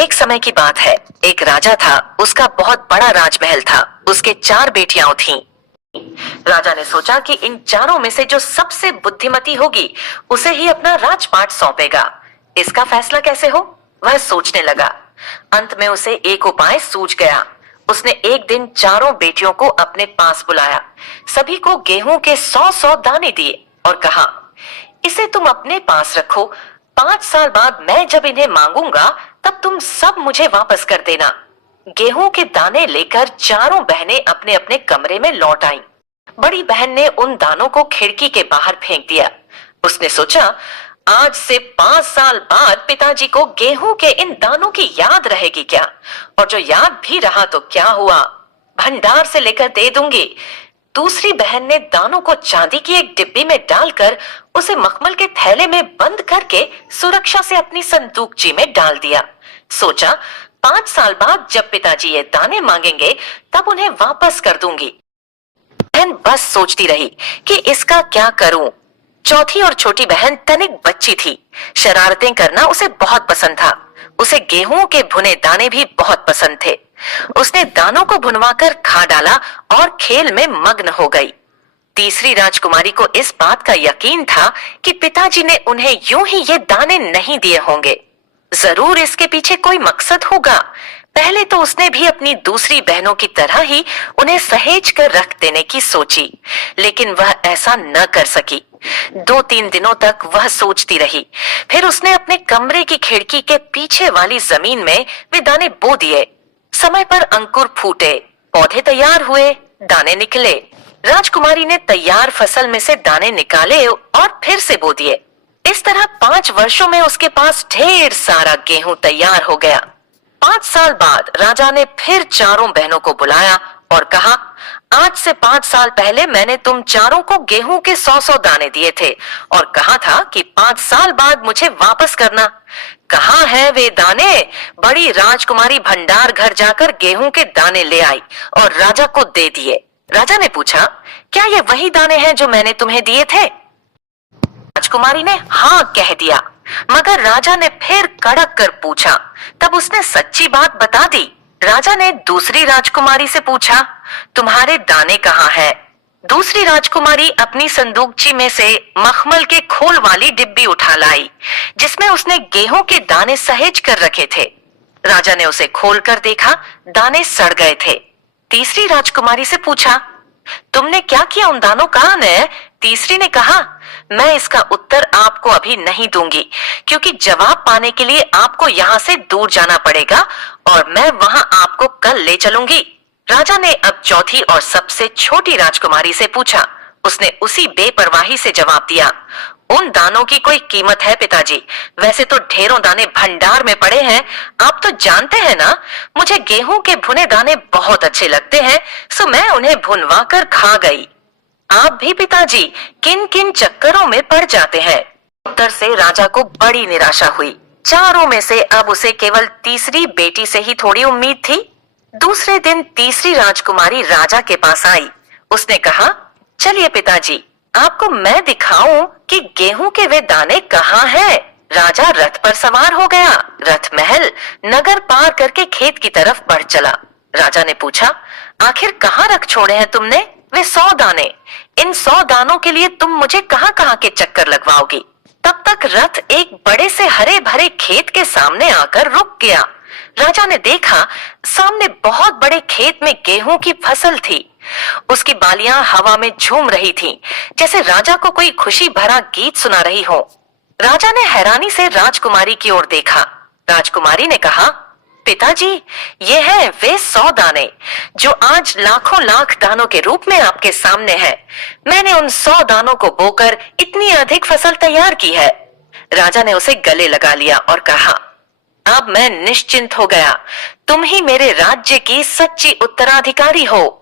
एक समय की बात है, एक राजा था, उसका बहुत बड़ा राजमहल था, उसके 4 बेटियां थीं। राजा ने सोचा कि इन चारों में से जो सबसे बुद्धिमती होगी उसे ही अपना राजपाट सौंपेगा। इसका फैसला कैसे हो, वह सोचने लगा। अंत में उसे एक उपाय सूझ गया। उसने एक दिन चारों बेटियों को अपने पास बुलाया, सभी को गेहूं के 100-100 दाने दिए और कहा, इसे तुम अपने पास रखो, 5 साल बाद मैं जब इन्हें मांगूंगा तब तुम सब मुझे वापस कर देना। गेहूं के दाने लेकर चारों बहनें अपने अपने कमरे में लौट आईं। बड़ी बहन ने उन दानों को खिड़की के बाहर फेंक दिया। उसने सोचा, आज से 5 साल बाद पिताजी को गेहूं के इन दानों की याद रहेगी क्या, और जो याद भी रहा तो क्या हुआ, भंडार से लेकर दे दूंगी। दूसरी बहन ने दानों को चांदी की एक डिब्बी में डालकर उसे मखमल के थैले में बंद करके सुरक्षा से अपनी संदूकची में डाल दिया। सोचा, 5 साल बाद जब पिताजी ये दाने मांगेंगे तब उन्हें वापस कर दूंगी। बहन बस सोचती रही कि इसका क्या करूं। चौथी और छोटी बहन तनिक बच्ची थी, शरारतें करना उसे बहुत पसंद था। उसे गेहूं के भुने दाने भी बहुत पसंद थे। उसने दानों को भुनवाकर खा डाला और खेल में मग्न हो गई। तीसरी राजकुमारी को इस बात का यकीन था कि पिताजी ने उन्हें यूं ही ये दाने नहीं दिए होंगे। जरूर इसके पीछे कोई मकसद होगा। पहले तो उसने भी अपनी दूसरी बहनों की तरह ही उन्हें सहेज कर रख देने की सोची, लेकिन वह ऐसा न कर सकी। 2-3 दिनों तक वह सोचती रही। फिर उसने अपने कमरे की खिड़की के पीछे वाली जमीन में वे दाने बो दिए। समय पर अंकुर फूटे, पौधे तैयार हुए, दाने निकले। राजकुमारी ने तैयार फसल में से दाने निकाले और फिर से बो दिए। इस तरह 5 वर्षों में उसके पास ढेर सारा गेहूं तैयार हो गया। 5 साल बाद राजा ने फिर चारों बहनों को बुलाया और कहा, आज से 5 साल पहले मैंने तुम चारों को गेहूं के 100-100 दाने दिए थे और कहा था कि 5 साल बाद मुझे वापस करना। कहाँ है वे दाने? बड़ी राजकुमारी भंडार घर जाकर गेहूं के दाने ले आई और राजा को दे दिए। राजा ने पूछा, क्या ये वही दाने हैं जो मैंने तुम्हें दिए थे? राजकुमारी ने हाँ कह दिया, मगर राजा ने फिर कड़क कर पूछा। तब उसने सच्ची बात बता दी। राजा ने दूसरी राजकुमारी से पूछा, तुम्हारे दाने कहाँ हैं? दूसरी राजकुमारी अपनी संदूकची में से मखमल के खोल वाली डिब्बी उठा लाई, जिसमें उसने गेहूं के दाने सहेज कर रखे थे। राजा ने उसे खोलकर देखा, दाने सड़ गए थे। तीसरी राजकुमारी से पूछा, तुमने क्या किया उन दानों का? ने तीसरी ने कहा, मैं इसका उत्तर आपको अभी नहीं दूंगी, क्योंकि जवाब पाने के लिए आपको यहाँ से दूर जाना पड़ेगा और मैं वहाँ आपको कल ले चलूंगी। राजा ने अब चौथी और सबसे छोटी राजकुमारी से पूछा। उसने उसी बेपरवाही से जवाब दिया, उन दानों की कोई कीमत है पिताजी? वैसे तो ढेरों दाने भंडार में पड़े हैं। आप तो जानते हैं ना, मुझे गेहूं के भुने दाने बहुत अच्छे लगते हैं, सो मैं उन्हें भुनवा कर खा गई। आप भी पिताजी किन किन चक्करों में पड़ जाते हैं। उत्तर से राजा को बड़ी निराशा हुई। चारों में से अब उसे केवल तीसरी बेटी से ही थोड़ी उम्मीद थी। दूसरे दिन तीसरी राजकुमारी राजा के पास आई। उसने कहा, चलिए पिताजी, आपको मैं दिखाऊं कि गेहूं के वे दाने कहाँ हैं। राजा रथ पर सवार हो गया। रथ महल नगर पार करके खेत की तरफ बढ़ चला। राजा ने पूछा, आखिर कहाँ रख छोड़े हैं तुमने वे 100 दाने? इन 100 दानों के लिए तुम मुझे कहाँ कहाँ के चक्कर लगवाओगी? तब तक रथ एक बड़े से हरे भरे खेत के सामने आकर रुक गया। राजा ने देखा, सामने बहुत बड़े खेत में गेहूं की फसल थी। उसकी बालियां हवा में झूम रही थीं, जैसे राजा को कोई खुशी भरा गीत सुना रही हो। राजा ने हैरानी से राजकुमारी की ओर देखा। राजकुमारी ने कहा, पिताजी, ये हैं वे 100 दाने जो आज लाखों लाख दानों के रूप में आपके सामने हैं। मैंने उन 100 दानों को बोकर इतनी अधिक फसल तैयार की है। राजा ने उसे गले लगा लिया और कहा, अब मैं निश्चिंत हो गया। तुम ही मेरे राज्य की सच्ची उत्तराधिकारी हो।